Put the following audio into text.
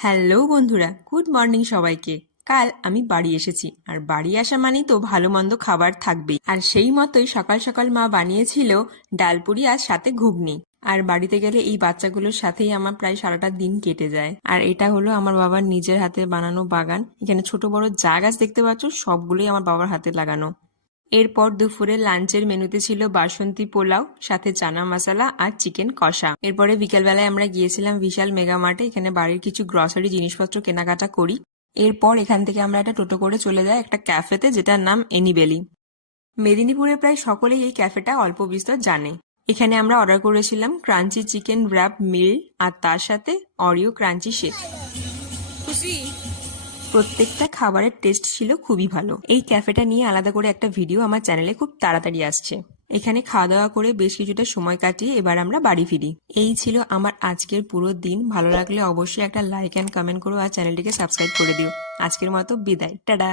Hello বন্ধুরা, good morning সবাইকে। কাল আমি বাড়ি এসেছি, আর বাড়ি আসা মানেই তো ভালো মন্দ খাবার থাকবেই। আর সেই মতোই সকাল সকাল মা বানিয়েছিল ডালপুরি আর সাথে ঘুগনি। আর বাড়িতে গেলে এই বাচ্চাগুলোর সাথেই আমার প্রায় সারাটা দিন কেটে যায়। আর এটা হলো আমার বাবার নিজের হাতে বানানো বাগান। এখানে ছোট বড় যা গাছ দেখতে পাচ্ছ সবগুলোই আমার বাবার হাতে লাগানো। এরপর দুপুরে লাঞ্চের মেনুতে ছিল বাসন্তী পোলাও, সাথে চানা মশলা আর চিকেন কষা। এরপরে বিকেলবেলায় আমরা গিয়েছিলাম বিশাল মেগা মার্টে, এখানে বাড়ির কিছু গ্রসারি জিনিসপত্র কেনাকাটা করি। এরপর এখান থেকে আমরা একটা টোটো করে চলে যাই একটা ক্যাফেতে, যেটার নাম এনিবেলি। মেদিনীপুরে প্রায় সকলেই এই ক্যাফেটা অল্প বিস্তর জানে। এখানে আমরা অর্ডার করেছিলাম ক্রাঞ্চি চিকেন র্যাপ মিল আর তার সাথে অরিও ক্রাঞ্চি শেক। প্রত্যেকটা খাবারের টেস্ট ছিল খুবই ভালো। এই ক্যাফেটা নিয়ে আলাদা করে একটা ভিডিও আমার চ্যানেলে খুব তাড়াতাড়ি আসছে। এখানে খাওয়া দাওয়া করে বেশ কিছুটা সময় কাটিয়ে এবার আমরা বাড়ি ফিরি। এই ছিল আমার আজকের পুরো দিন। ভালো লাগলে অবশ্যই একটা লাইক অ্যান্ড কমেন্ট করো আর চ্যানেলটিকে সাবস্ক্রাইব করে দিও। আজকের মতো বিদায়, টাটা।